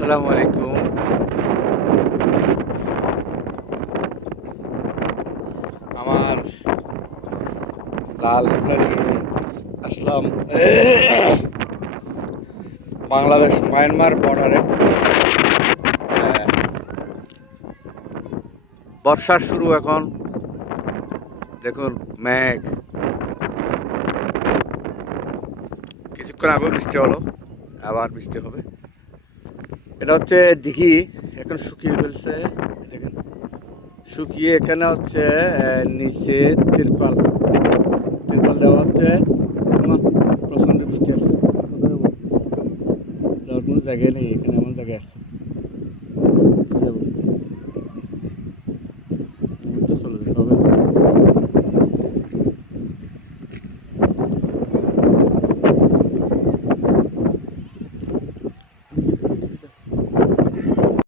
আসসালামু আলাইকুম। আমার লাল নিয়ে আসলাম বাংলাদেশ মায়ানমার বর্ডারে। বর্ষার শুরু এখন, দেখুন মেঘ। কিছুক্ষণ আগেও বৃষ্টি হলো, আবার বৃষ্টি হবে। এটা হচ্ছে দিঘি, এখন শুকিয়ে ফেলছে দেখেন। শুকিয়ে এখানে হচ্ছে নিচে তিরপাল তিরপাল দেওয়া হচ্ছে। প্রচণ্ড বৃষ্টি আসছে, কোথায় যাবো? যাওয়ার কোনো জায়গায় নেই, এখানে এমন জায়গায় আসছে।